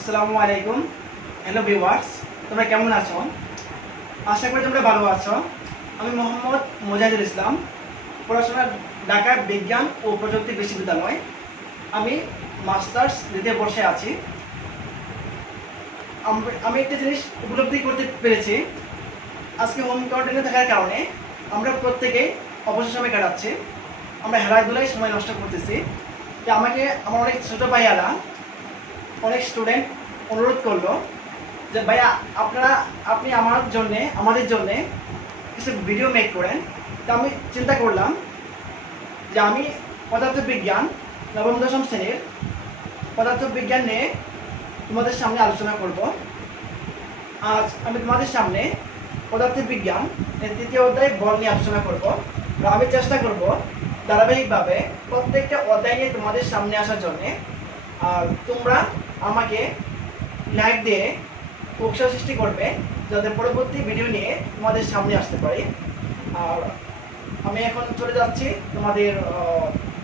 আসসালামু আলাইকুম। Hello viewers, তোমরা কেমন আছো? আশা করি তোমরা ভালো আছো। আমি মোহাম্মদ মুজাহিদুল ইসলাম, পড়াশোনা ঢাকা বিজ্ঞান ও প্রযুক্তি বিশ্ববিদ্যালয়। আমি মাস্টার্স দ্বিতীয় বর্ষে আছি। আমি একটা জিনিস উপলব্ধি করতে পেরেছি, আজকে হোম কোয়ারেন্টাইনে থাকার কারণে আমরা প্রত্যেকেই অবসর সময় কাটাচ্ছি। আমরা খেলাধুলায় সময় নষ্ট করতেছি। আমাকে আমার অনেক ছোটো ভাইয়ারা, অনেক স্টুডেন্ট অনুরোধ করলো যে ভাইয়া আপনি আমাদের জন্যে কিছু ভিডিও মেক করেন। তো আমি চিন্তা করলাম যে আমি পদার্থবিজ্ঞান নবম দশম শ্রেণীর পদার্থবিজ্ঞান নিয়ে তোমাদের সামনে আলোচনা করব। আজ আমি তোমাদের সামনে পদার্থবিজ্ঞান তৃতীয় অধ্যায় বল নিয়ে আলোচনা করব। আমি চেষ্টা করব ধারাবাহিকভাবে প্রত্যেকটা অধ্যায় নিয়ে তোমাদের সামনে আসার জন্যে। আর তোমরা আমাকে লাইক দিয়ে উৎসাহ সৃষ্টি করবে যাতে পরবর্তী ভিডিও নিয়ে তোমাদের সামনে আসতে পারি। আর আমি এখন চলে যাচ্ছি তোমাদের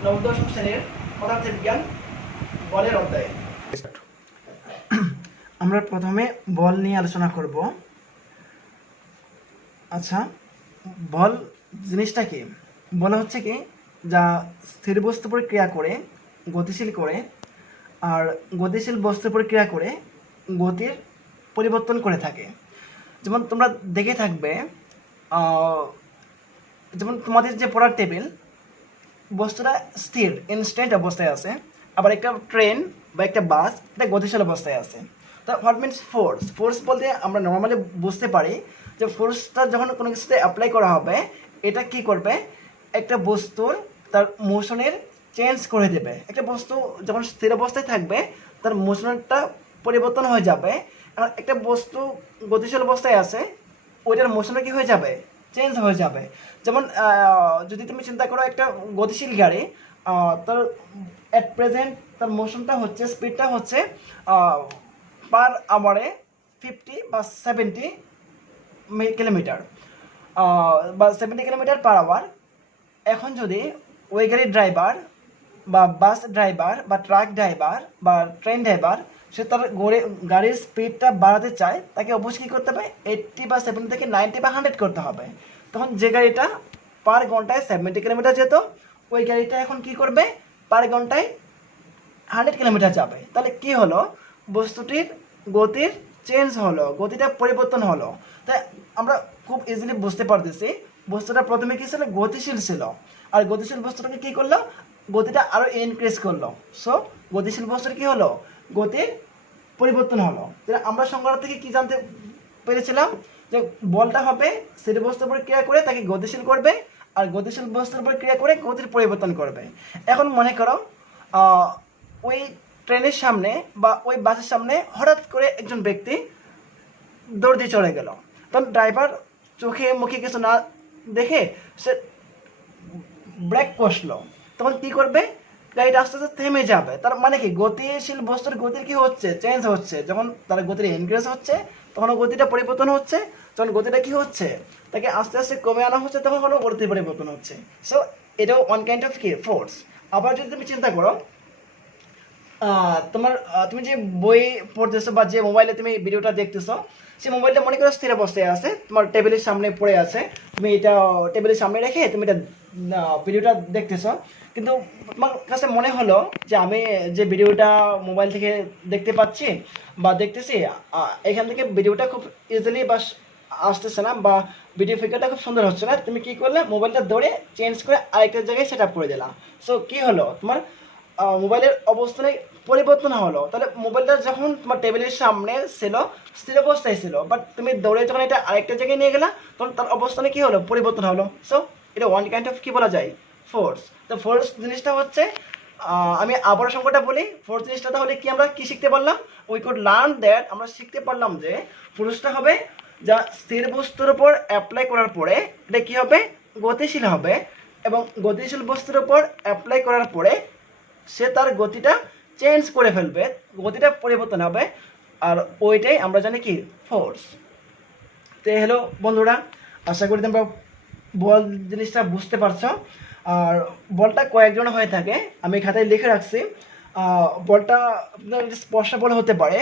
নবম দশম শ্রেণীর পদার্থবিজ্ঞান বলের অধ্যায়ে। আমরা প্রথমে বল নিয়ে আলোচনা করব। আচ্ছা, বল জিনিসটা কি? বল হচ্ছে কি, যা স্থির বস্তুর উপর ক্রিয়া করে গতিশীল করে, আর গতিশীল বস্তুর উপর ক্রিয়া করে গতির পরিবর্তন করে থাকে। যেমন তোমরা দেখে থাকবে, যেমন তোমাদের যে পড়ার টেবিল, বস্তুটা স্থির ইনস্ট্যান্ট অবস্থায় আছে, আবার একটা ট্রেন বা একটা বাস এটা গতিশীল অবস্থায় আছে। তো হোয়াট মিনস ফোর্স? ফোর্স বলতে আমরা নর্মালি বুঝতে পারি যে ফোর্সটা যখন কোনো কিছুতে অ্যাপ্লাই করা হবে, এটা কি করবে, একটা বস্তুর তার মোশনের চেঞ্জ করে দেবে। একটা বস্তু যখন স্থির অবস্থায় থাকবে তার মোশনটা পরিবর্তন হয়ে যাবে। আর একটা বস্তু গতিশীল অবস্থায় আছে, ওইটার মোশনটা কি হয়ে যাবে, চেঞ্জ হয়ে যাবে। যেমন যদি তুমি চিন্তা করো একটা গতিশীল গাড়ি, তার অ্যাট প্রেজেন্ট তার মোশনটা হচ্ছে, স্পিডটা হচ্ছে পার আওয়ারে 50 বা 70 কিলোমিটার বা 70 কিলোমিটার পার আওয়ার। এখন যদি ওই গাড়ির ড্রাইভার বা বাস ড্রাইভার বা ট্রাক ড্রাইভার বা ট্রেন ড্রাইভার সে তার গাড়ির স্পিডটা বাড়াতে চায়, তাকে অবশ্যই কী করতে হবে, 80 বা 70 থেকে 90 বা 100 করতে হবে। তখন যে গাড়িটা পার ঘন্টায় 70 কিলোমিটার যেত, ওই গাড়িটা এখন কি করবে, পার ঘন্টায় 100 কিলোমিটার যাবে। তাহলে কি হলো, বস্তুটির গতির চেঞ্জ হলো, গতিটা পরিবর্তন হলো। তাই আমরা খুব ইজিলি বুঝতে পারতেছি বস্তুটা প্রথমে কী ছিল, গতিশীল ছিল, আর গতিশীল বস্তুটাকে কী করলো, গতিটা আরও ইনক্রিজ করলো। সো গতিশীল বস্তুর কী হলো, গতির পরিবর্তন হলো। তাহলে আমরা সংজ্ঞা থেকে কী জানতে পেরেছিলাম, যে বলটা হবে স্থির বস্তুর উপর ক্রিয়া করে তাকে গতিশীল করবে, আর গতিশীল বস্তুর উপর ক্রিয়া করে গতির পরিবর্তন করবে। এখন মনে করো ওই ট্রেনের সামনে বা ওই বাসের সামনে হঠাৎ করে একজন ব্যক্তি দৌড় দিয়ে চলে গেল। তখন ড্রাইভার চোখে মুখে কিছু না দেখে সে ব্রেক কষলো। তখন কী করবে, গাড়িটা আস্তে আস্তে থেমে যাবে। তার মানে কি, গতিশীল বস্তুর গতির কি হচ্ছে, চেঞ্জ হচ্ছে। যখন তার গতির ইনক্রিজ হচ্ছে তখন গতিটা পরিবর্তন হচ্ছে, যখন গতিটা কি হচ্ছে, তাকে আস্তে আস্তে কমে আনা হচ্ছে, তখন কোনো গতির পরিবর্তন হচ্ছে। সো এটাও ওয়ান কাইন্ড অফ কি, ফোর্স। আবার যদি তুমি চিন্তা করো, তুমি যে বই পড়তেছো বা যে মোবাইলে তুমি ভিডিওটা দেখতেছো, সেই মোবাইলটা মনে করো স্থির অবস্থায় আছে, তোমার টেবিলের সামনে পড়ে আছে, তুমি এটা টেবিলের সামনে রেখে তুমি এটা ভিডিওটা দেখতেছো। কিন্তু তোমার কাছে মনে হলো যে আমি যে ভিডিওটা মোবাইল থেকে দেখতে পাচ্ছি বা দেখতেছি, এখান থেকে ভিডিওটা খুব ইজিলি বা আসতেছে না, বা ভিডিও ফিগারটা খুব সুন্দর হচ্ছে না। তুমি কী করলে, মোবাইলটা ধরে চেঞ্জ করে আরেকটা জায়গায় সেট আপ করে দিলাম। সো কী হলো, তোমার মোবাইলের অবস্থানে পরিবর্তন হলো। তাহলে মোবাইলটা যখন তোমার টেবিলের সামনে ছিল, স্থির অবস্থায় ছিল, বাট তুমি দৌড়ে যখন এটা আরেকটা জায়গায় নিয়ে গেলা, তখন তার অবস্থানে কী হলো, পরিবর্তন হলো। সো এটা ওয়ান কাইন্ড অফ কী বলা যায়, ফোর্স। তো ফোর্স জিনিসটা হচ্ছে, আমি আবার সংখ্যাটা বলি, ফোর্স জিনিসটা তাহলে কি, আমরা কি শিখতে পারলাম, উই কুড লার্ন দ্যাট, আমরা শিখতে পারলাম যে ফোর্সটা হবে যা স্থির বস্তুর উপর অ্যাপ্লাই করার পরে এটা কী হবে, গতিশীল হবে, এবং গতিশীল বস্তুর উপর অ্যাপ্লাই করার পরে সে তার গতিটা চেঞ্জ করে ফেলবে, গতিটা পরিবর্তন হবে, আর ওইটাই আমরা জানি কি, ফোর্স। তো হ্যালো বন্ধুরা, আশা করি তোমরা বল জিনিসটা বুঝতে পারছো। আর বলটা কয়েকজন হয়ে থাকে, আমি খাতায় লিখে রাখছি। বলটা আপনার স্পর্শ বল হতে পারে,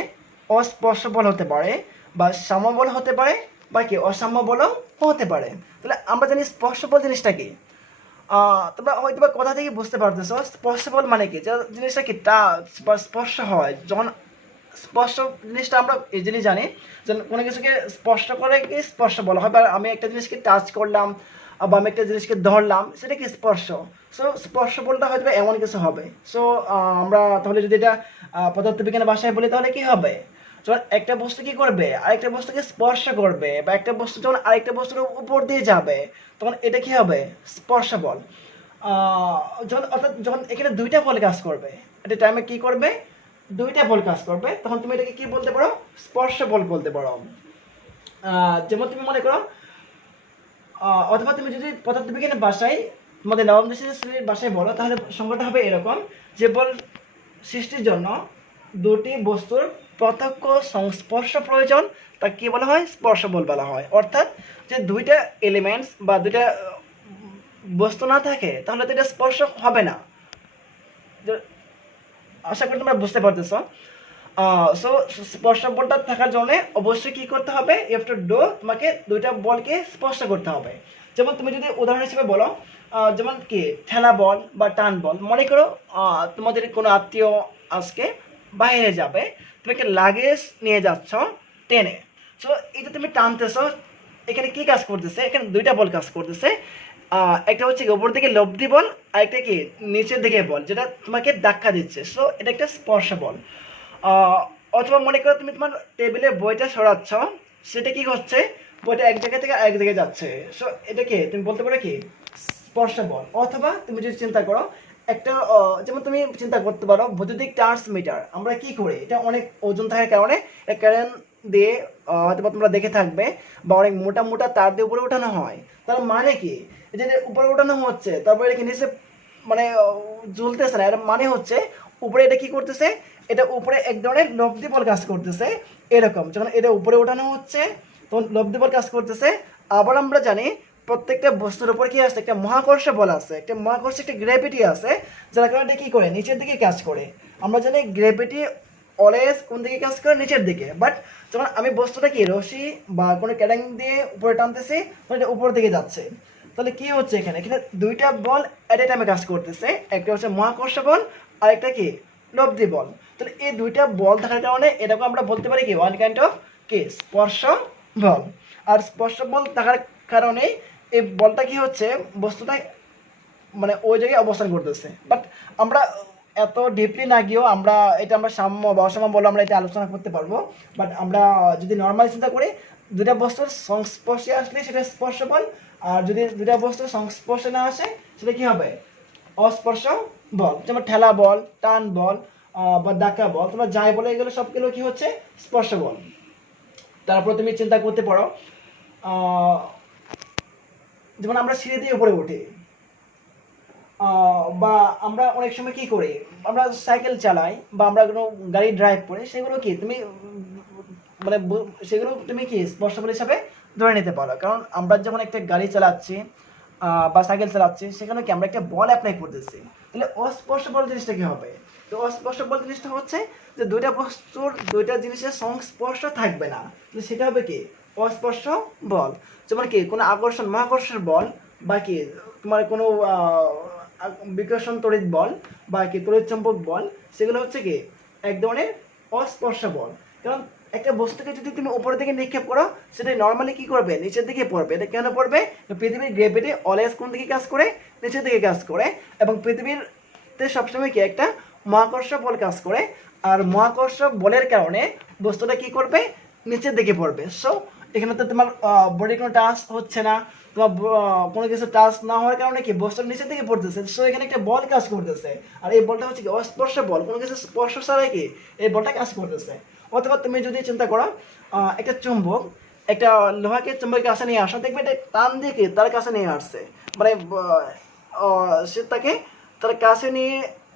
অস্পর্শ বল হতে পারে, বা সাম্য বল হতে পারে, বা কি অসাম্য বলও হতে পারে। তাহলে আমরা জানি স্পর্শ বল জিনিসটা কি। তোমরা হয়তো বা কথা থেকে বুঝতে পারতেছো স্পর্শ বল মানে কি, যে জিনিসটা কি টাচ বা স্পর্শ হয়। যখন স্পর্শ জিনিসটা আমরা এই জিনিস জানি যে কোনো কিছুকে স্পর্শ করে কি স্পর্শ বলা হয়, বা আমি একটা জিনিসকে টাচ করলাম বা আমি একটা জিনিসকে ধরলাম, সেটা কি স্পর্শ। সো স্পর্শ বলটা হয়তো এমন কিছু হবে। সো আমরা তাহলে যদি এটা পদার্থবিজ্ঞানের ভাষায় বলি তাহলে কি হবে, যখন একটা বস্তু কি করবে আরেকটা বস্তুকে স্পর্শ করবে, বা একটা বস্তু যখন আরেকটা বস্তুর উপর দিয়ে যাবে, তখন এটা কি হবে স্পর্শ বল। যখন অর্থাৎ যখন এখানে দুইটা বল কাজ করবে, একটা টাইমে কি করবে দুইটা বল কাজ করবে, তখন তুমি এটাকে কি বলতে পারো স্পর্শ বল বলতে পারো। যেমন তুমি মনে করো অথবা তুমি যদি পদার্থবিজ্ঞানের ভাষায় তোমাদের নবম দশম শ্রেণীর ভাষায় বলো, তাহলে সংখ্যাটা হবে এরকম যে বল সৃষ্টির জন্য দুটি বস্তুর প্রত্যক্ষ সংস্পর্শ প্রয়োজন, তা কি বলা হয় স্পর্শ বল বলা হয়। অর্থাৎ যে দুইটা এলিমেন্টস বা দুইটা বস্তু না থাকে তাহলে তো এটা স্পর্শ হবে না। আশা করি তোমরা বুঝতে পারতেছো। সো স্পর্শ বলটা থাকার জন্য অবশ্যই কি করতে হবে, ইউ হ্যাভ টু ডু, তোমাকে দুইটা বলকে স্পর্শ করতে হবে। যেমন তুমি যদি উদাহরণ হিসেবে বলো, যেমন কি ঠেলা বল বা টান বল। মনে করো তোমাদের কোনো আত্মীয় আজকে বাইরে যাবে, তুমি একটা লাগেজ নিয়ে যাচ্ছ ট্রেনে। সো এটা তুমি টানতেছো, এখানে কি কাজ করতেছে, এখানে দুইটা বল কাজ করতেছে। একটা হচ্ছে উপর দিকে লব্ধি বল, আর একটা কি নিচের দিকে বল যেটা তোমাকে ধাক্কা দিচ্ছে। সো এটা একটা স্পর্শ বল। অথবা মনে করো তুমি তোমার টেবিলে বইটা সরাচ্ছ, সেটা কি হচ্ছে বইটা এক জায়গা থেকে আরেক জায়গায় যাচ্ছে। সো এটা কি তুমি বলতে পারো কি স্পর্শ বল। অথবা তুমি যদি চিন্তা করো একটা যেমন তুমি চিন্তা করতে পারো বৈদ্যুতিক ট্রান্সমিটার আমরা কি করি, এটা অনেক ওজন থাকার কারণে কারেন্ট দিয়ে হয়তো তোমরা দেখে থাকবে, বা অনেক মোটা মোটা তার দিয়ে উপরে ওঠানো হয়। তার মানে কি এই যে উপরে ওঠানো হচ্ছে তারপরে এটা নিচে মানে ঝুলতেছে না, এটা মানে হচ্ছে উপরে এটা কি করতেছে, এটা উপরে এক ধরনের লব্ধি বল কাজ করতেছে। এরকম যখন এটা উপরে ওঠানো হচ্ছে তখন লব্ধি বল কাজ করতেছে। আবার আমরা জানি প্রত্যেকটা বস্তুর উপর কি আছে একটা মহাকর্ষ বল আছে, একটা মহাকর্ষ একটা গ্র্যাভিটি আছে, যার কারণে এটা কি করে নিচের দিকে কাজ করে। আমরা জানি গ্র্যাভিটি অলওয়েজ কোন দিকে কাজ করে নিচের দিকে, বাট যখন আমি বস্তুটা কি রশি বা কোনো ক্যাডাং দিয়ে উপরে টানতেছি তখন এটা উপর দিকে যাচ্ছে। তাহলে কি হচ্ছে এখানে, এখানে দুইটা বল এট এ টাইমে কাজ করতেছে, একটা হচ্ছে মহাকর্ষ বল আর একটা কি লব্ধি বল। তাহলে এই দুইটা বল থাকার কারণে এটাকে আমরা বলতে পারি কি ওয়ান কাইন্ড অফ কি স্পর্শ বল। আর স্পর্শ বল থাকার কারণে এই বলটা কি হচ্ছে বস্তুটা মানে ওই জায়গায় অবস্থান করতেছে। বাট আমরা এত ডিপলি না গিয়েও আমরা এটা আমরা সাম্য বা অসাম্য বলে আমরা এটা আলোচনা করতে পারবো। বাট আমরা যদি নর্মাল চিন্তা করি দুটা বস্তুর সংস্পর্শে আসলে সেটা স্পর্শ বল, আর যদি দুটা বস্তুর সংস্পর্শে না আসে সেটা কি হবে অস্পর্শ বল। যেমন ঠেলা বল, টান বল বা ধাক্কা বল, তোমরা যাই বলে এগুলো সবগুলো কি হচ্ছে স্পর্শ বল। তারপর তুমি চিন্তা করতে পারো যেমন আমরা সিঁড়ি দিয়ে উপরে উঠি, বা আমরা অনেক সময় কি করি আমরা সাইকেল চালাই বা আমরা কোনো গাড়ি ড্রাইভ করি, সেগুলো কি তুমি মানে সেগুলো তুমি কি স্পর্শ বল হিসাবে ধরে নিতে পারো। কারণ আমরা যখন একটা গাড়ি চালাচ্ছি বা সাইকেল চালাচ্ছি সেখানে কি আমরা একটা বল অ্যাপ্লাই করতেছি। তাহলে অস্পর্শ বল জিনিসটা কি হবে, তো অস্পর্শ বল জিনিসটা হচ্ছে যে দুইটা বস্তুর দুইটা জিনিসের সংস্পর্শ থাকবে না, তো সেটা হবে কি অস্পর্শ বল। যেমন কি কোনো আকর্ষণ মহাকর্ষণ বল, বা কি তোমার কোনো বিকর্ষণ তড়িৎ বল বা কি তড়িৎ চম্পক বল, সেগুলো হচ্ছে কি এক ধরনের অস্পর্শ বল। কারণ একটা বস্তুকে যদি তুমি উপরের দিকে নিক্ষেপ করো সেটা নর্মালি কি করবে নিচের দিকে পড়বে। এটা কেন পড়বে, পৃথিবীর গ্রেভিটি অলওয়েজ কোন দিকে কাজ করে নিচের দিকে কাজ করে, এবং পৃথিবীতে সবসময় কি একটা মহাকর্ষ বল কাজ করে, আর মহাকর্ষ বলের কারণে বস্তুটা কি করবে নিচের দিকে পড়বে। সো এখানে তো তোমার বডি কোনো টাচ হচ্ছে না, তোমার কোনো কিছু টাচ না হওয়ার কারণে কি বস্তুর নিচের দিকে পড়তেছে। সো এখানে একটা বল কাজ করতেছে, আর এই বলটা হচ্ছে কি অস্পর্শ বল, কোনো কিছু স্পর্শ ছাড়াই কি এই বলটা কাজ করতেছে। অথবা তুমি যদি চিন্তা করো একটা চুম্বক একটা লোহাকে চুম্বকের কাছে নিয়ে আসো, দেখবে এটা টান দিয়ে কি তার কাছে নিয়ে আসছে, মানে সে তাকে তার কাছে নিয়ে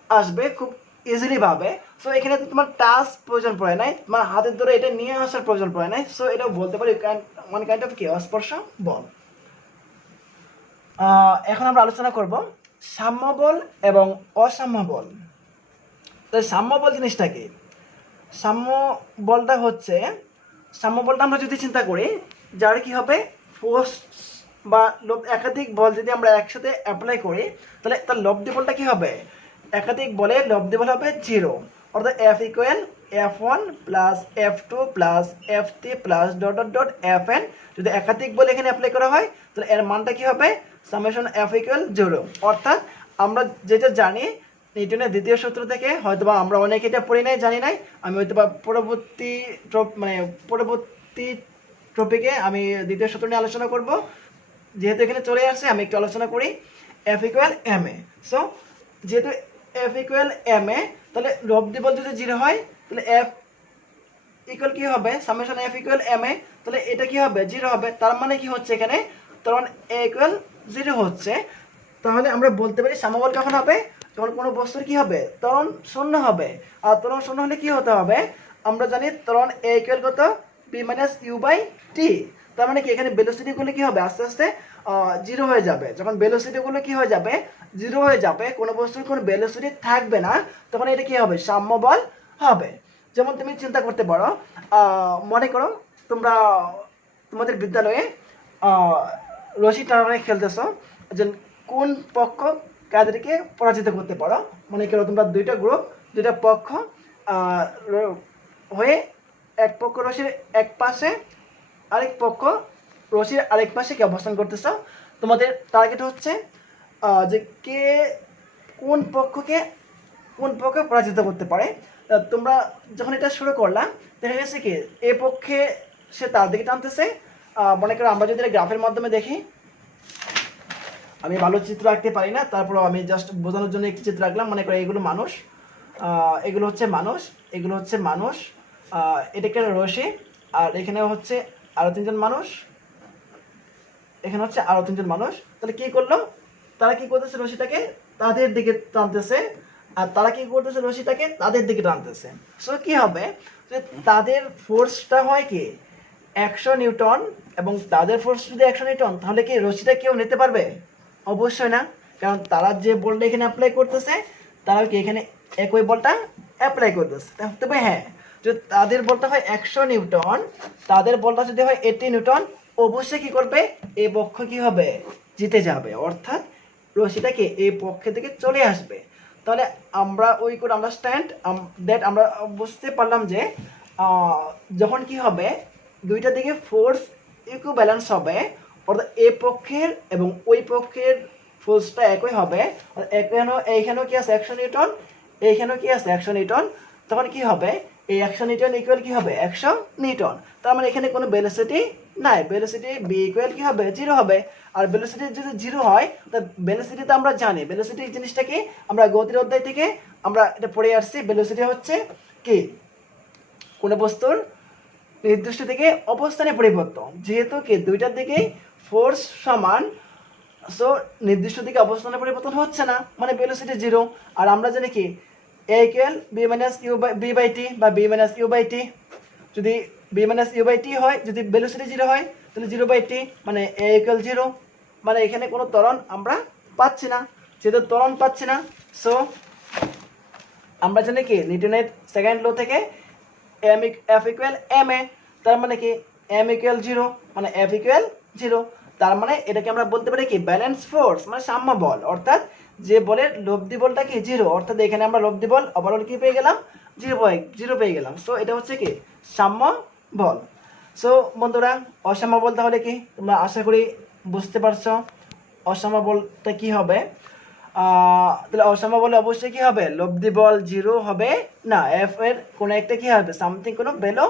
আসবে খুব ইজিলি ভাবে। সো এখানে তো তোমার টাচ প্রয়োজন পড়ে নাই, তোমার হাতের ধরে এটা নিয়ে আসার প্রয়োজন পড়ে নাই। সো এটা বলতে পারি ওয়ান কাইন্ড অফ কি অস্পর্শ বল। এখন আমরা আলোচনা করব সাম্য বল এবং অসাম্য বল। তো সাম্য বল জিনিসটা কি, সাম্য বলটা হচ্ছে, সাম্য বলটা আমরা যদি চিন্তা করি, যার কি হবে ফোর্স বা একাধিক বল যদি আমরা একসাথে অ্যাপ্লাই করি, তাহলে তার লব্ধি বলটা কি হবে, একাধিক বলে লব্ধি বল হবে 0, অর্থাৎ F equal F1 plus F2 plus F3 plus dot dot dot Fn। যদি একাধিক বল এখানে অ্যাপ্লাই করা হয় তাহলে এর মানটা কি হবে, সামেশন F ইকুয়াল 0। অর্থাৎ আমরা যেটা জানি নিউটনের দ্বিতীয় সূত্র থেকে, হয়তোবা আমরা অনেকে এটা পড়ি নাই, জানি নাই, আমি হয়তোবা পরবর্তী টপিকে আমি দ্বিতীয় সূত্র নিয়ে আলোচনা করব। যেহেতু এখানে চলে আসছে আমি একটু আলোচনা করি। F equal M A, so যেহেতু F ইকুয়াল এম এ, তাহলে লব্ধি বল যদি 0 হয় তাহলে F ইকুয়াল কি হবে, summation F equal M A, তাহলে এটা কি হবে 0 হবে। তার মানে কি হচ্ছে এখানে, তখন A ইকুয়াল 0 হচ্ছে। তাহলে আমরা বলতে পারি সাম্যবল কখন হবে, যখন কোনো বস্তুর কি হবে, ত্বরণ শূন্য হবে। আর ত্বরণ শূন্য হলে কি হতে হবে, আমরা জানি ত্বরণ A ইকুয়াল কত, p মাইনাস ইউ বাই টি। তার মানে কি এখানে ভেলোসিটিগুলো কি হবে, আস্তে আস্তে 0 হয়ে যাবে। যখন ভেলোসিটিগুলো কি হয়ে যাবে, 0 হয়ে যাবে, কোনো বস্তুর কোনো ভেলোসিটি থাকবে না, তখন এটা কি হবে, সাম্য বল হবে। যেমন তুমি চিন্তা করতে পারো, মনে করো তোমরা তোমাদের বিদ্যালয়ে রশি টানাটানি খেলতেছো, যে কোন পক্ষ কাদেরকে পরাজিত করতে পারো। মনে করো তোমরা দুইটা গ্রুপ, দুইটা পক্ষ হয়ে, এক পক্ষ রশির এক পাশে, আরেক পক্ষ রশির আরেক পাশে কে অবস্থান করতেছো। তোমাদের টার্গেট হচ্ছে যে কে কোন পক্ষকে পরাজিত করতে পারে। তোমরা যখন এটা শুরু করলাম, দেখা গেছে কি এ পক্ষে সে তার দিকে টানতেছে। মনে করো আমরা যদি গ্রাফের মাধ্যমে দেখি, আমি ভালো চিত্র আঁকতে পারি না, তারপরও আমি জাস্ট বোঝানোর জন্য একটি চিত্র আঁকলাম। মনে করো এগুলো মানুষ, এগুলো হচ্ছে মানুষ, এগুলো হচ্ছে মানুষ, এটা একটা রশি, আর এখানে হচ্ছে আরো 3জন মানুষ, এখানে হচ্ছে আরো 3জন মানুষ। তাহলে কি করলো, তারা কি করতেছে, রশিটাকে তাদের দিকে টানতেছে, আর তারা কি করতেছে, রশিটাকে তাদের দিকে টানতেছে। সো কি হবে, যে তাদের ফোর্সটা হয় কি 100 নিউটন, এবং তাদের ফোর্স যদি 100 নিউটন, তাহলে কি রশিটা কেউ নিতে পারবে? অবশ্যই না, কারণ তারা যে বলটা এখানে অ্যাপ্লাই করতেছে, তারা কি এখানে একই বলটা অ্যাপ্লাই করতেছে। তবে হ্যাঁ, যদি তাদের বলটা হয় 100 নিউটন, তাদের বলটা যদি হয় 80 নিউটন, অবশ্যই কি করবে, এই পক্ষ কি হবে, জিতে যাবে, অর্থাৎ রশিটাকে এই পক্ষে থেকে চলে আসবে। তাহলে আমরা উই কুড আন্ডারস্ট্যান্ড দ্যাট, আমরা বুঝতে পারলাম যে যখন কি হবে, দুইটা দিকে ফোর্স ইকুইভ্যালেন্স হবে, অর্থাৎ এই পক্ষের এবং ওই পক্ষের ফোর্সটা একই হবে। এইখানেও কি আছে 100 নিউটন, এইখানেও কি আছে 100 নিউটন, তখন কি হবে, এই 100 নিউটন ইকুয়াল কি হবে 100 নিউটন। তার মানে এখানে কোনো ভেলোসিটি নাই, ভেলোসিটি বি ইকুয়াল কি হবে 0 হবে। আর ভেলোসিটি যদি 0 হয়, তা ভেলোসিটি তো আমরা জানি, ভেলোসিটি জিনিসটা কি আমরা গতির অধ্যায় থেকে আমরা এটা পড়ে আসছি। ভেলোসিটি হচ্ছে কি কোনো বস্তুর নির্দিষ্ট দিকে অবস্থানে পরিবর্তন। যেহেতু কি দুইটার দিকেই ফোর্স সমান, সো নির্দিষ্ট দিকে অবস্থানে পরিবর্তন হচ্ছে না, মানে ভেলোসিটি 0। আর আমরা জানি কি a equal b minus u b by t, বা b minus u by t. যদি b minus u by t হয়, যদি ভেলোসিটি 0 হয়, তাহলে 0 বাই টি, মানে a ইকুয়াল 0। মানে এখানে কোনো ত্বরণ আমরা পাচ্ছি না। যেহেতু ত্বরণ পাচ্ছি না, সো আমরা জানি কি নিউটনের সেকেন্ড ল থেকে F ইকুয়াল এম এ। তার মানে কি m ইকুয়াল 0, মানে F ইকুয়াল 0। তার মানে এটাকে আমরা বলতে পারি কি ব্যালেন্স ফোর্স, মানে সাম্য বল। অর্থাৎ যে বলের লব্ধি বলটা কি 0, অর্থাৎ এখানে আমরা লব্ধি বল ওভারঅল কি পেয়ে গেলাম, 0 পেয়ে গেলাম। সো এটা হচ্ছে কি সাম্য বল। সো বন্ধুরা, অসাম্য বল তাহলে কি তোমরা আশা করি বুঝতে পারছো অসাম্য বলটা কি হবে। তাহলে অসাম্য বলে অবশ্যই কি হবে, লব্ধি বল 0 হবে না, এফ এর কোনো একটা কি হবে, সামথিং কোনো ভ্যালু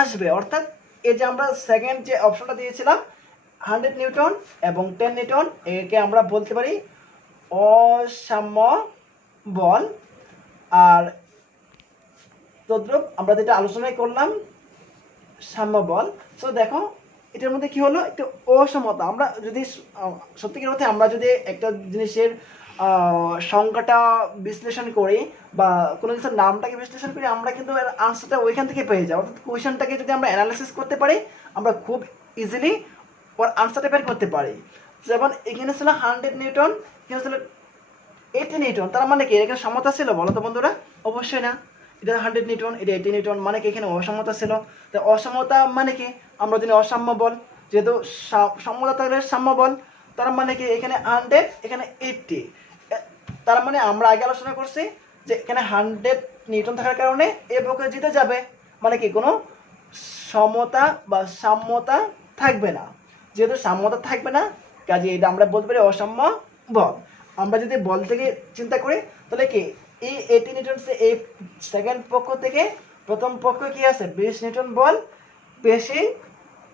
আসবে। অর্থাৎ এই যে আমরা সেকেন্ড যে অপশনটা দিয়েছিলাম 100 নিউটন এবং 10 নিউটন, একে আমরা বলতে পারি অসাম্য বল। আর তদ্রুপ আমরা যেটা আলোচনাই করলাম সাম্য বল। সো দেখো এটার মধ্যে কি হলো, একটু অসমতা। আমরা যদি সত্যিকার অর্থে আমরা যদি একটা জিনিসের সংজ্ঞাটা বিশ্লেষণ করি বা কোনো কিছুর নামটাকে বিশ্লেষণ করি, আমরা কিন্তু আনসারটা ওইখান থেকে পেয়ে যাই। অর্থাৎ কোয়েশনটাকে যদি আমরা অ্যানালাইসিস করতে পারি, আমরা খুব ইজিলি ওর আনসারটা বের করতে পারি। যেমন এখানে ছিল 100 নিউটন, এখানে ছিল 80 নিউটন, তার মানে কি এখানে সমতা ছিল বলো তো বন্ধুরা? অবশ্যই না, এটা 100 নিউটন, এটা 80 নিউটন, মানে কি এখানে অসমতা ছিল। তো অসমতা মানে কি, আমরা জানি অসাম্য বল, যেহেতু সমতা থাকলে সাম্য বল, তার মানে কি এখানে 100 এখানে 80, তার মানে আমরা আগে আলোচনা করছি যে এখানে 100 নিউটন থাকার কারণে এ পক্ষে জিতে যাবে, মানে কি কোনো সমতা বা সাম্যতা থাকবে না। যেহেতু সাম্যতা থাকবে না, কাজে এটা আমরা বলতে পারি অসাম্য বল। আমরা যদি বল থেকে চিন্তা করি তাহলে কি এই 80 নিউটন এই সেকেন্ড পক্ষ থেকে প্রথম পক্ষ কি আছে 20 নিউটন বল বেশি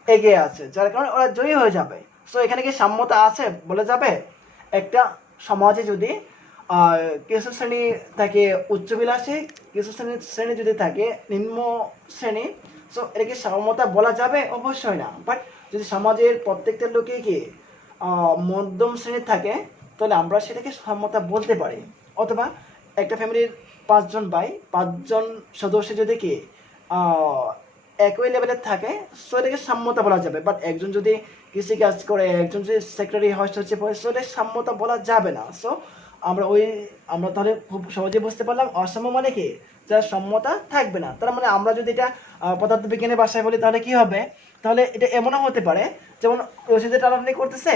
এগিয়ে আছে, যার কারণে ওরা জয়ী হয়ে যাবে। সো এখানে কি সাম্যতা আছে বলে যাবে? একটা সমাজে যদি কিছু শ্রেণী থাকে উচ্চবিলাসী, কিছু শ্রেণী যদি থাকে নিম্ন শ্রেণী, সো এটা কি সাম্যতা বলা যাবে? অবশ্যই না। বাট যদি সমাজের প্রত্যেকটা লোকে কি মধ্যম শ্রেণীর থাকে, তাহলে আমরা সেটাকে সাম্যতা বলতে পারি। অথবা একটা ফ্যামিলির 5 জন ভাই, 5 জন সদস্য যদি কি একই লেভেলের থাকে, সো এটাকে সাম্যতা বলা যাবে। বাট একজন যদি কৃষি কাজ করে, একজন যদি সেক্রেটারি হচ্ছে, সো এটা সাম্যতা বলা যাবে না। সো আমরা তাহলে খুব সহজে বুঝতে পারলাম অসাম্য মানে কি, যার সম্যতা থাকবে না। তার মানে আমরা যদি এটা পদার্থবিজ্ঞানের ভাষায় বলি তাহলে কি হবে, তাহলে এটা এমনও হতে পারে যেমন রশিদে টানাটানি করতেছে,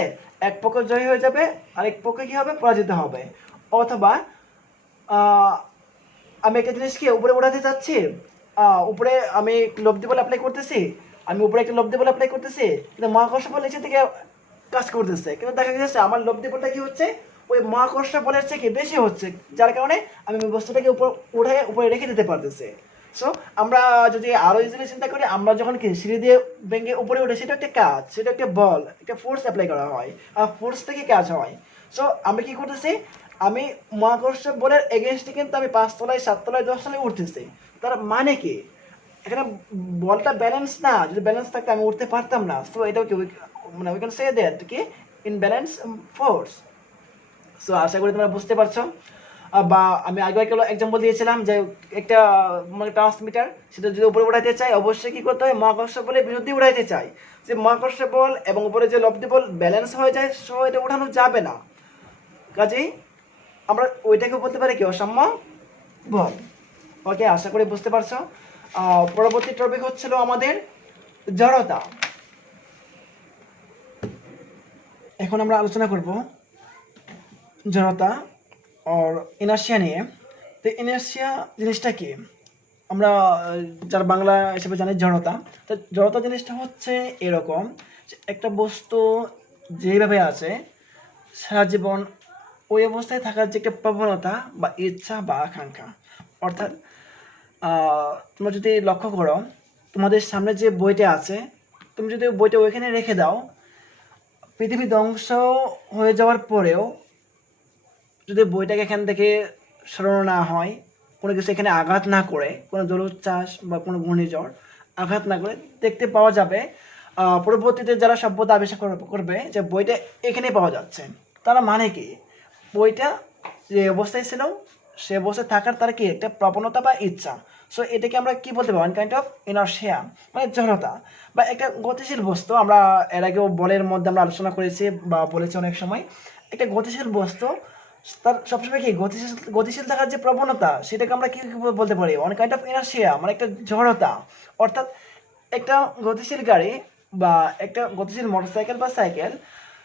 এক পক্ষ জয়ী হয়ে যাবে, আরেক পক্ষে কি হবে, পরাজিত হবে। অথবা আমি একটা জিনিসকে উপরে উঠাতে চাচ্ছি, উপরে আমি লব্ধি বল অ্যাপ্লাই করতেছি, আমি উপরে একটা লব্ধি বল অ্যাপ্লাই করতেছি, কিন্তু মহাকর্ষ বল নিচে থেকে কাজ করতেছে, কিন্তু দেখা যাচ্ছে আমার লব্ধি বলটা কি হচ্ছে, ওই মহাকর্ষ বলের থেকে বেশি হচ্ছে, যার কারণে আমি বস্তুটাকে উপরে রেখে দিতে পারতেছি। সো আমরা যদি আরো ইজিলি চিন্তা করি, আমরা যখন কি সিঁড়ি দিয়ে ভেঙে উপরে উঠে, সেটা একটা কাজ, সেটা একটা বল, একটা ফোর্স অ্যাপ্লাই করা হয়, আর ফোর্স থেকে কাজ হয়। সো আমি কি করতেছি, আমি মহাকর্ষ বলের এগেনস্টে কিন্তু আমি 5 তলায় 7 তলায় 10 তলায় উঠতেছি। তার মানে কি এখানে বলটা ব্যালেন্স না, যদি ব্যালেন্স থাকতো আমি উঠতে পারতাম না। সো এটাও কি মানে উই ক্যান সে দ্যাট কি ইনব্যালেন্স ফোর্স। সো আশা করি তোমরা বুঝতে পারছো। বা আমি আগে একটা এক্সাম্পল দিয়েছিলাম যে একটা মানে ট্রান্সমিটার, সেটা যদি উপরে উঠাইতে চাই অবশ্যই কি করতে হয়, মহাকর্ষ বলের বিরুদ্ধে উঠাইতে চাই। যে মহাকর্ষ বল এবং উপরে যে লব্ধি বল ব্যালেন্স হয়ে যায়, সো এটা উঠানো যাবে না। কাজেই আমরা ওইটাকে বলতে পারি কি অসাম্য বল। ওকে, আশা করি বুঝতে পারছো। পরবর্তী টপিক হচ্ছিল আমাদের জড়তা। এখন আমরা আলোচনা করব জড়তা আর ইনার্শিয়া নিয়ে। তো ইনার্শিয়া জিনিসটা কি, আমরা যার বাংলা হিসেবে জানি জড়তা। তো জড়তা জিনিসটা হচ্ছে এরকম যে একটা বস্তু যেভাবে আছে সারা জীবন ওই অবস্থায় থাকার যে একটা প্রবণতা বা ইচ্ছা বা আকাঙ্ক্ষা। অর্থাৎ তোমরা যদি লক্ষ্য করো, তোমাদের সামনে যে বইটা আছে, তুমি যদি বইটা ওইখানে রেখে দাও, পৃথিবী ধ্বংস হয়ে যাওয়ার পরেও যদি বইটাকে এখান থেকে সরানো না হয়, কোনো কিছু এখানে আঘাত না করে, কোনো জলোচ্ছ্বাস বা কোনো ঘূর্ণিঝড় আঘাত না করে, দেখতে পাওয়া যাবে পরবর্তীতে যারা সভ্যতা আবিষ্কার করবে যে বইটা এখানেই পাওয়া যাচ্ছে। তারা মানে কি, বইটা যে অবস্থায় ছিল সে অবস্থায় থাকার তার কি একটা প্রবণতা বা ইচ্ছা। সো এটাকে আমরা কি বলতে পারি, ওয়ান কাইন্ড অফ ইনার্শিয়া, মানে জড়তা বা একটা গতিশীল বস্তু। আমরা এর আগেও বলের মধ্যে আমরা আলোচনা করেছি বা বলেছি অনেক সময়, একটা গতিশীল বস্তু তার সবসময় কি গতিশীল থাকার যে প্রবণতা, সেটাকে আমরা কি বলতে পারি, ওয়ান কাইন্ড অফ ইনার্শিয়া, মানে একটা জড়তা। অর্থাৎ একটা গতিশীল গাড়ি বা একটা গতিশীল মোটরসাইকেল বা সাইকেল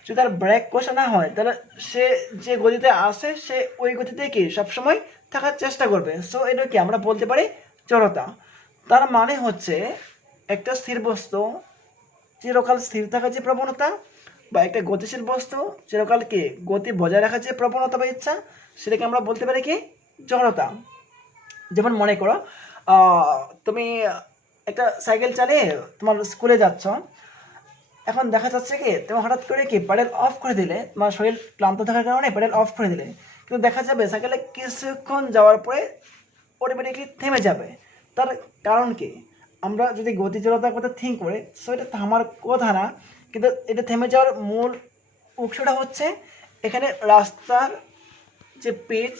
যদি তার ব্রেক কষা না হয়, তাহলে সে যে গতিতে আসে সে ওই গতিতে কি সবসময় থাকার চেষ্টা করবে। সো এটা কি আমরা বলতে পারি জড়তা। তার মানে হচ্ছে একটা স্থির বস্তু চিরকাল স্থির থাকার যে প্রবণতা, বা একটা গতিশীল বস্তু চিরকাল কি গতি বজায় রাখার যে প্রবণতা বা ইচ্ছা, সেটাকে আমরা বলতে পারি কি জড়তা। যেমন মনে করো তুমি একটা সাইকেল চালিয়ে তোমার স্কুলে যাচ্ছ, এখন দেখা যাচ্ছে কি তুমি হঠাৎ করে কি প্যাডেল অফ করে দিলে, তোমার শরীর ক্লান্ত থাকার কারণে প্যাডেল অফ করে দিলে, কিন্তু দেখা যাবে সাইকেলে কিছুক্ষণ যাওয়ার পরে অটোমেটিকলি থেমে যাবে। তার কারণ কি, আমরা যদি গতিজড়তার কথা থিঙ্ক করি, সো এটা থামার কথা না, কিন্তু এটা থেমে যাওয়ার মূল উৎসটা হচ্ছে এখানে রাস্তার যে পিচ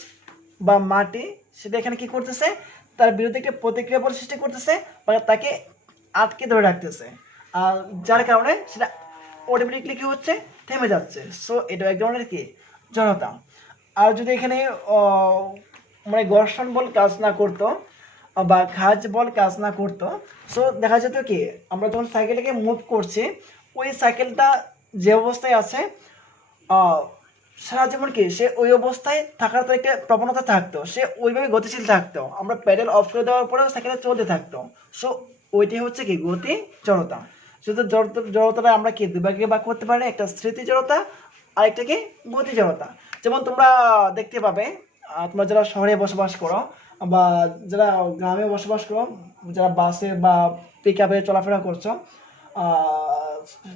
বা মাটি, সেটা এখানে কি করতেছে, তার বিরুদ্ধে একটা প্রতিক্রিয়া বল সৃষ্টি করতেছে বা তাকে আটকে ধরে রাখতেছে, আর যার কারণে সেটা অটোমেটিকলি কি হচ্ছে, থেমে যাচ্ছে। সো এটা এক ধরনের কি জড়তা। আর যদি এখানে মানে ঘর্ষণ বল কাজ না করতো, বা খাজ বল কাজ না করতো, সো দেখা যেত কি আমরা যখন সাইকেলটাকে মুভ করছি ওই সাইকেলটা যে অবস্থায় আছে সারা জীবন কি সে ওই অবস্থায় থাকার তো একটা প্রবণতা থাকতো, সে ওইভাবে গতিশীল থাকতো, আমরা প্যাডেল অফ করে দেওয়ার পরেও সাইকেলটা চলতে থাকতো। সো ওইটি হচ্ছে কি গতি জড়তা। শুধু জড়তাটা আমরা কি দুভাগে ভাগ করতে পারি, একটা স্মৃতি জড়তা আর একটা কি গতি জড়তা। যেমন তোমরা দেখতে পাবে তোমরা যারা শহরে বসবাস করো বা যারা গ্রামে বসবাস করো, যারা বাসে বা পিক আপে চলাফেরা করছো,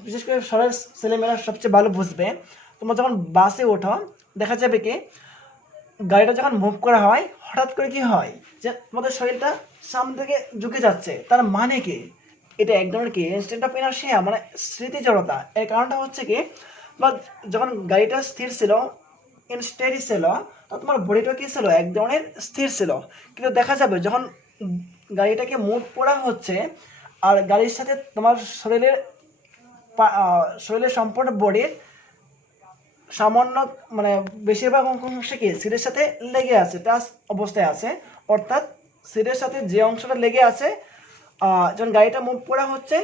বিশেষ করে শহরের ছেলেমেয়েরা সবচেয়ে ভালো বুঝবে। তোমরা যখন বাসে ওঠো দেখা যাবে কি গাড়িটা যখন মুভ করা হয় হঠাৎ করে কি হয় যে তোমাদের শরীরটা সামনে থেকে ঝুঁকে যাচ্ছে, তার মানে কি এটা এক ধরনের কি ইনস্ট্যান্ট অফ ইনার্শিয়া, মানে স্মৃতি জড়তা। এর কারণটা হচ্ছে কি বা যখন গাড়িটা স্থির ছিল ইনস্টেডি ছিল তখন তোমার বডিটা কি ছিল এক ধরনের স্থির ছিল, কিন্তু দেখা যাবে যখন গাড়িটাকে মুভ করা হচ্ছে আর গাড়ির সাথে তোমার শরীরের সম্পূর্ণ বডির সামান্য মানে বেশিরভাগ অংশ কি সিটের সাথে লেগে আছে, টাচ অবস্থায় আছে। অর্থাৎ সিটের সাথে যে অংশটা লেগে আছে যখন গাড়িটা মুভ করা হচ্ছে,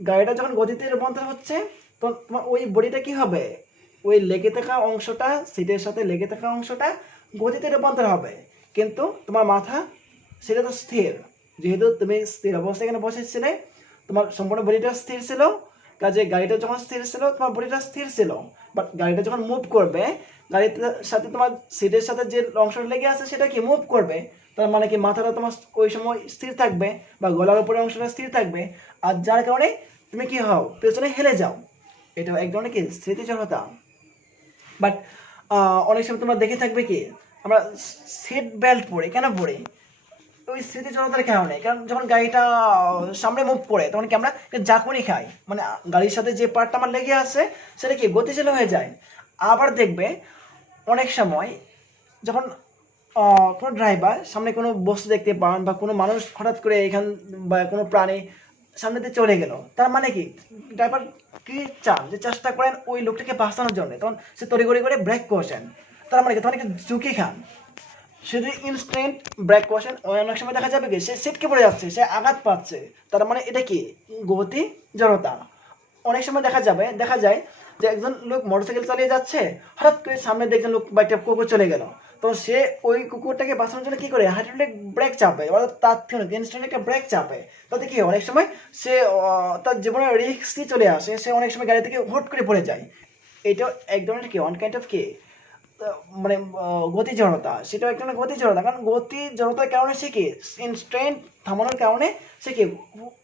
গাড়িটা যখন গতিতে রূপান্তর হচ্ছে তখন তোমার ওই বডিটা কি হবে, ওই লেগে থাকা অংশটা সিটের সাথে লেগে থাকা অংশটা গতিতে রূপান্তর হবে, কিন্তু তোমার মাথা সেটা তো স্থির। যেহেতু তুমি স্থির অবস্থায় এখানে বসেছিলে তোমার সম্পূর্ণ বডিটা স্থির ছিল, কাজে গাড়িটা যখন স্থির ছিল তোমার বডিটা স্থির ছিল। বাট গাড়িটা যখন মুভ করবে গাড়ির সাথে তোমার সিটের সাথে যে অংশটা লেগে আছে সেটা কি মুভ করবে, তার মানে কি মাথাটা তোমার ওই সময় স্থির থাকবে বা গলার উপরে অংশটা স্থির থাকবে, আর যার কারণে তুমি কি হও পেছনে হেলে যাও। এটা এক ধরনের কি স্মৃতিজড়তা। বাট অনেক সময় তোমরা দেখে থাকবে কি আমরা সিট বেল্ট পরি, কেন পরি ওই স্মৃতিজড়তার কারণে, কারণ যখন গাড়িটা সামনে মুভ করে তখন কি আমরা ঝাঁকুনি খাই, মানে গাড়ির সাথে যে পার্টটা আমার লেগে আছে সেটা কি গতিশীল হয়ে যায়। আবার দেখবে অনেক সময় যখন কোনো ড্রাইভার সামনে কোনো বস্তু দেখতে পান বা কোনো মানুষ হঠাৎ করে এখান বা কোনো প্রাণী সামনে দিয়ে চলে গেল, তার মানে কি ড্রাইভার কি চান যে চেষ্টা করেন ওই লোকটাকে বাঁচানোর জন্য, তখন সে তড়িঘড়ি করে ব্রেক করছেন, তার মানে কি তখন একটু ঝুঁকি খান। শুধু ইনস্ট্যান্ট ব্রেক কোশ্চেন অনেক সময় দেখা যাবে কি সে সিটকে পড়ে যাচ্ছে, সে আঘাত পাচ্ছে, তার মানে এটা কি গতি জড়তা। অনেক সময় দেখা যায় যে একজন লোক মোটরসাইকেল চালিয়ে যাচ্ছে, হঠাৎ করে সামনে দিয়ে একজন লোক বা একটা কুকুর চলে গেল, তো সে ওই কুকুরটাকে বাঁচানোর জন্য কি করে হাইড্রোলিক ব্রেক চাপে, অর্থাৎ তাৎক্ষণিক ইনস্ট্যান্ট একটা ব্রেক চাপে। তাতে কি অনেক সময় সে তার জীবনের রিস্কই চলে আসে, সে অনেক সময় গাড়ি থেকে হুট করে পড়ে যায়। এটা এক ধরনের কি ওয়ান কাইন্ড অফ কি মানে গতি জড়তা, সেটাও একটা গতি জড়তা, কারণ গতি জড়তার কারণে সে কি ইনস্ট্যান্ট থামানোর কারণে সে কি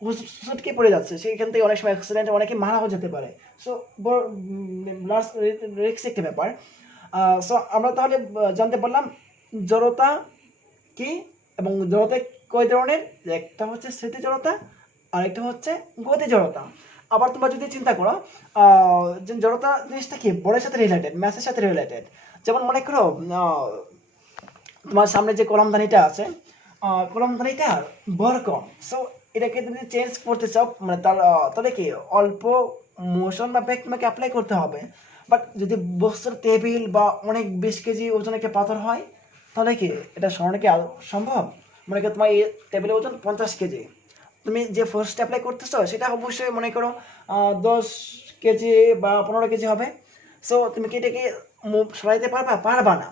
হুসুটকে পড়ে যাচ্ছে, সেখান থেকে অনেক সময় অ্যাক্সিডেন্টে অনেকে মারাও যেতে পারে। সো লাস্ট রিস্ক একটা ব্যাপার। সো আমরা তাহলে জানতে পারলাম জড়তা কি এবং জড়তা কয় ধরনের, একটা হচ্ছে স্মৃতি জড়তা আর একটা হচ্ছে গতি জড়তা। আবার তোমরা যদি চিন্তা করো যে জড়তা জিনিসটা কি বড়ের সাথে রিলেটেড, ম্যাথের সাথে রিলেটেড। যেমন মনে করো তোমার সামনে যে কলমদানিটা আছে কলমদানিটার ভর কম, সো এটাকে তুমি চেঞ্জ করতে চাও মানে তার তাহলে কি অল্প মোশন বা ব্যাক তোমাকে অ্যাপ্লাই করতে হবে। বাট যদি বস্তুর টেবিল বা অনেক 20 কেজি ওজন একটা পাথর হয় তাহলে কি এটা সরানো কি সম্ভব? মনে করো তোমার এই টেবিলের ওজন 50 কেজি, তুমি যে ফোর্সটা অ্যাপ্লাই করতেছো সেটা অবশ্যই মনে করো 10 কেজি বা 15 কেজি হবে। সো তুমি কি এটাকে মুভ সরাইতে পারবা না।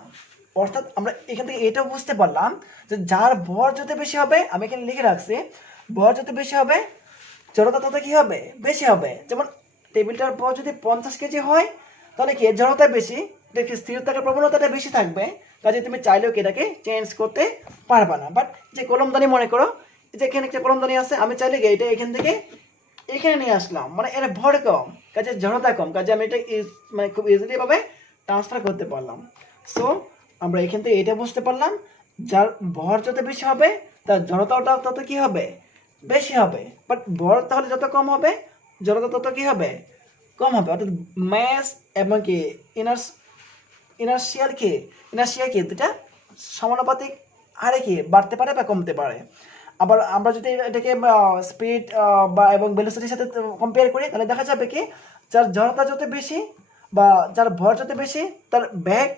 অর্থাৎ আমরা এখান থেকে এটাও বুঝতে পারলাম যে যার ভর যত বেশি হবে, আমি এখানে লিখে রাখছি ভর যত বেশি হবে জড়তা তত কি হবে বেশি হবে। যেমন টেবিলটার ভর যদি 50 কেজি হয় তাহলে কি জড়তা বেশি, দেখি স্থির থাকার প্রবণতাটা বেশি থাকবে, কাজে তুমি চাইলেও কি এটাকে চেঞ্জ করতে পারবা না। বাট যে কলমদানি মনে করো যে এখানে একটা কলমদানি আছে, আমি চাইলে কি এটা এখান থেকে এখানে নিয়ে আসলাম, মানে এর ভর কম কাজে জড়তা কম, কাজে আমি এটা মানে খুব ইজিলি ভাবে ট্রান্সফার করতে পারলাম। সো আমরা এখান থেকে এটা বুঝতে পারলাম যার ভর যত বেশি হবে তার জড়তাটাও তত কি হবে বেশি হবে। বাট ভর তাহলে যত কম হবে জড়তা তত কি হবে কম হবে। অর্থাৎ ম্যাস এবং কি ইনার্শিয়া কি দুটা সমানুপাতিক হারে কি বাড়তে পারে বা কমতে পারে। আবার আমরা যদি এটাকে স্পিড বা এবং ভেলোসিটির সাথে কম্পেয়ার করি তাহলে দেখা যাবে কি যার জড়তা যত বেশি বা যার ভর যত বেশি তার ব্যাগ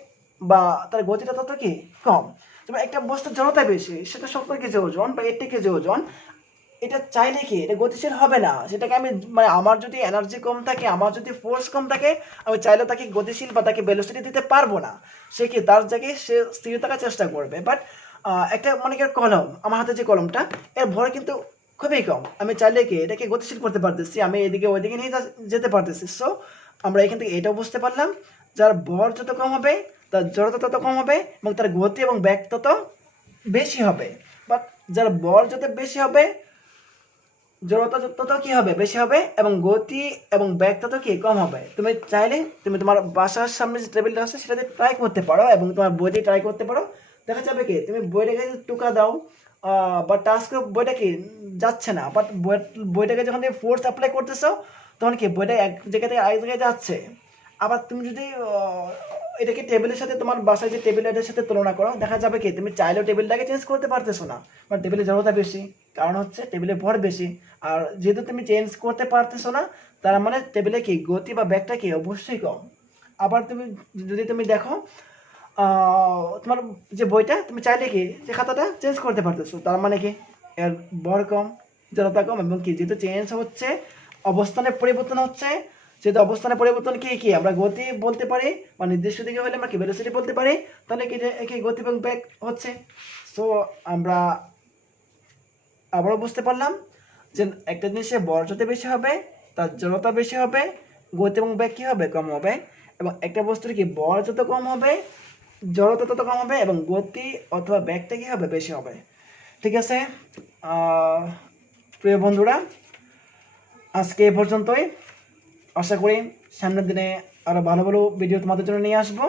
বা তার গতিটা তত কি কম। তোমার একটা বস্তুর জড়তা বেশি, সেটা 70 কেজি ওজন বা 80 কেজি ওজন, এটা চাইলে কি এটা গতিশীল হবে না। সেটাকে আমি মানে আমার যদি এনার্জি কম থাকে, আমার যদি ফোর্স কম থাকে, আমি চাইলে তাকে গতিশীল বা তাকে ভেলোসিটি দিতে পারবো না। সে কি তার জায়গায় সে স্থির থাকার চেষ্টা করবে। বাট একটা মনে কর কলম, আমার হাতে যে কলমটা, এর ভর কিন্তু খুবই কম, আমি চাইলে কি এটাকে গতিশীল করতে পারতেছি, আমি এদিকে ওইদিকে নিয়ে যেতে পারতেছি। সো আমরা এখান থেকে এটাও বুঝতে পারলাম, যার ভর যত কম হবে তার জড়তা তত কম হবে এবং তার গতি এবং ব্যাগ তত বেশি হবে। বাট যার বল যত বেশি হবে, জড়তা তত কি হবে বেশি হবে এবং গতি এবং ব্যাগ তত কি কম হবে। তুমি চাইলে তুমি তোমার বাসার সামনে যে টেবিলটা আছে সেটাতে ট্রাই করতে পারো এবং তোমার বইতে ট্রাই করতে পারো। দেখা যাবে কি তুমি বইটাকে যদি টুকা দাও বা টাস্ক বইটা কি যাচ্ছে না, বাট বইটাকে যখন তুমি ফোর্স অ্যাপ্লাই করতেছো তখন কি বইটা এক জায়গা থেকে আরেক জায়গায় যাচ্ছে। আবার তুমি যদি এটাকে টেবিলের সাথে তোমার বাসায় যে টেবিলের সাথে তুলনা করো, দেখা যাবে কি তুমি চাইলেও টেবিলটাকে চেঞ্জ করতে পারতেছো না, কারণ টেবিলের জড়তা বেশি, কারণ হচ্ছে টেবিলের ভর বেশি। আর যেহেতু তুমি চেঞ্জ করতে পারতেছো না, তার মানে টেবিলে কি গতি বা ব্যাগটা কি অবশ্যই কম। আবার তুমি যদি তুমি দেখো তোমার যে বইটা তুমি চাইলে কি যে খাতাটা চেঞ্জ করতে পারতেছো, তার মানে কি এর ভর কম, জড়তা কম এবং কি যেহেতু চেঞ্জ হচ্ছে, অবস্থানের পরিবর্তন হচ্ছে, যেহেতু অবস্থানের পরিবর্তন কি কি আমরা গতি বলতে পারি বা নির্দিষ্ট দিকে হলে আমরা কি ভেলোসিটি বলতে পারি, তাহলে কি কি গতি এবং ব্যাগ হচ্ছে। সো আমরা আবারও বুঝতে পারলাম যে একটা জিনিসের বল যত বেশি হবে তার জড়তা বেশি হবে, গতি এবং ব্যাগ কী হবে কম হবে, এবং একটা বস্তুর কি বল যত কম হবে জড়তা তত কম হবে এবং গতি অথবা ব্যাগটা কী হবে বেশি হবে। ঠিক আছে প্রিয় বন্ধুরা, আজকে এ পর্যন্তই। আশা করি সামনের দিনে আরও ভালো ভালো ভিডিও তোমাদের জন্য নিয়ে আসবো।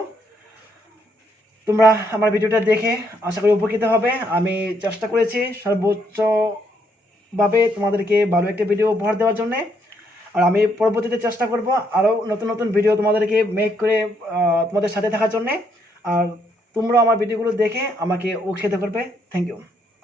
তোমরা আমার ভিডিওটা দেখে আশা করি উপকৃত হবে। আমি চেষ্টা করেছি সর্বোচ্চভাবে তোমাদেরকে ভালো একটা ভিডিও উপহার দেওয়ার জন্যে, আর আমি পরবর্তীতে চেষ্টা করব আরও নতুন নতুন ভিডিও তোমাদেরকে মেক করে তোমাদের সাথে থাকার জন্যে। আর তোমরা আমার ভিডিওগুলো দেখে আমাকে উৎসাহিত করবে। Thank you.